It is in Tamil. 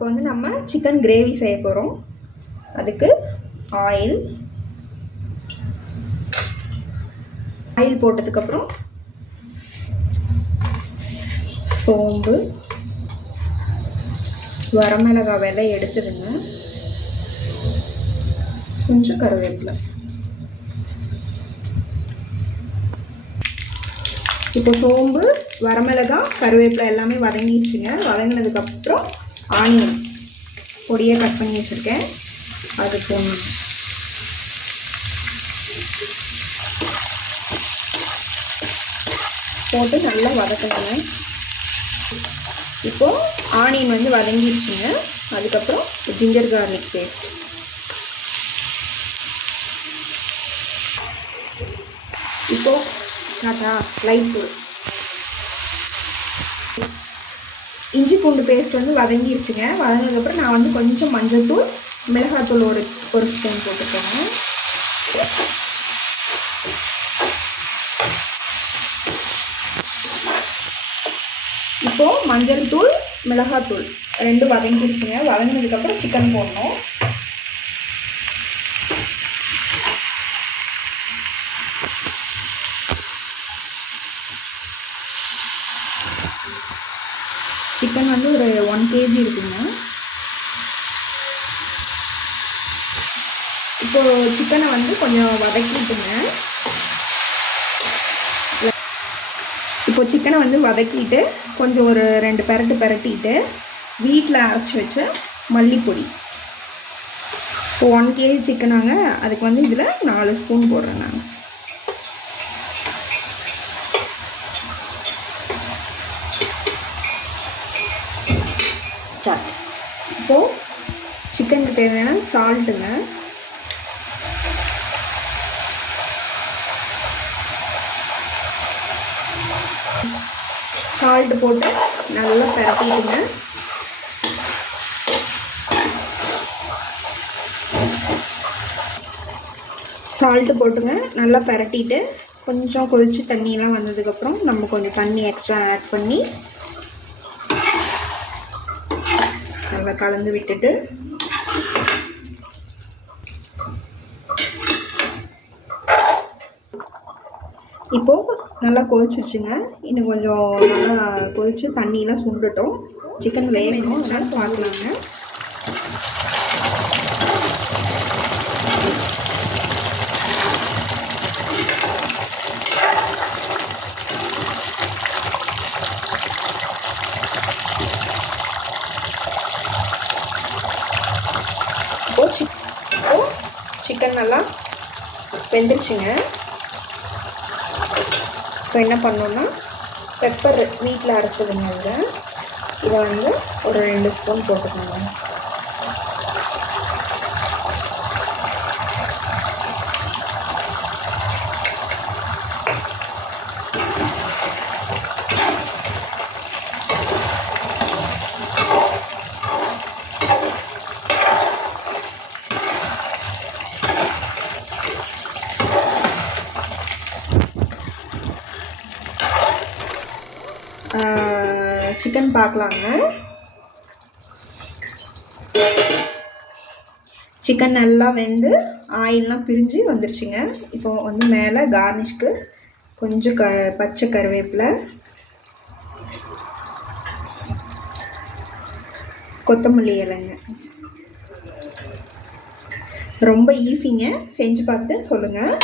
இப்போ வந்து நம்ம சிக்கன் கிரேவி செய்ய போகிறோம். அதுக்கு ஆயில் போட்டதுக்கப்புறம் சோம்பு, வரமிளகாய் விதை எடுத்துடுங்க, கொஞ்சம் கருவேப்பிலை. இப்போ சோம்பு, வரமிளகாய், கருவேப்பிலை எல்லாமே வதங்கிடுச்சுங்க. வதங்கினதுக்கப்புறம் ஆனியன் பொடியாக கட் பண்ணி வச்சுருக்கேன், அது போடணும். போட்டு நல்லா வதக்கணுங்க. இப்போது ஆனியன் வந்து வதங்கிடுச்சுங்க. அதுக்கப்புறம் ஜிஞ்சர் கார்லிக் பேஸ்ட், இப்போது லைட் தூள், இஞ்சி பூண்டு பேஸ்ட் வந்து வதங்கிடுச்சுங்க. வதங்கினதுக்கப்புறம் நான் வந்து கொஞ்சம் மஞ்சள் தூள், மிளகாத்தூள் ஒரு ஸ்பூன் போட்டுக்கோங்க. இப்போது மஞ்சள் தூள், மிளகாத்தூள் ரெண்டும் வதங்கிடுச்சுங்க. வதங்கினதுக்கப்புறம் சிக்கன் போடணும். சிக்கன் வந்து ஒரு 1 kg இருக்குங்க. இப்போது சிக்கனை வந்து கொஞ்சம் வதக்கிட்டுங்க. இப்போ சிக்கனை வந்து வதக்கிட்டு கொஞ்சம் ஒரு 2 பெரட்டிட்டு வீட்டில் அரைச்சி வச்ச மல்லிப்பொடி, இப்போ 1 kg சிக்கனாங்க, அதுக்கு வந்து இதில் 4 ஸ்பூன் போடுறேன் நான். இப்போது சிக்கனுக்கு தேவையான சால்ட்டுங்க, சால்ட்டு போட்டு நல்லா பரட்டிட்டுங்க. சால்ட்டு போட்டுங்க நல்லா பரட்டிட்டு கொஞ்சம் கொதிச்சு தண்ணியெல்லாம் வந்ததுக்கப்புறம் நம்ம கொஞ்சம் தண்ணி எக்ஸ்ட்ரா ஆட் பண்ணி நல்லா கலந்து விட்டுட்டு இப்போது நல்லா கொதிச்சிருச்சுங்க. இன்னும் கொஞ்சம் நல்லா கொதிச்சு தண்ணியெலாம் சுண்டட்டும், சிக்கன் வேகணும், அதனால் பார்க்கலாங்க. சிக்கன் நல்லா வெந்துருச்சுங்க. இப்போ என்ன பண்ணோன்னா பெப்பர் வீட்டில் அரைச்சதுங்க, இதை வந்து ஒரு 2 ஸ்பூன் போட்டுக்கோங்க. சிக்கன் பார்க்கலாங்க. சிக்கன் நல்லா வெந்து ஆயிலெலாம் பிரிஞ்சு வந்துருச்சுங்க. இப்போ வந்து மேலே கார்னிஷ்க்கு கொஞ்சம் பச்சை கருவேப்பிலை, கொத்தமல்லி இலைங்க. ரொம்ப ஈஸிங்க, செஞ்சு பார்த்து சொல்லுங்கள்.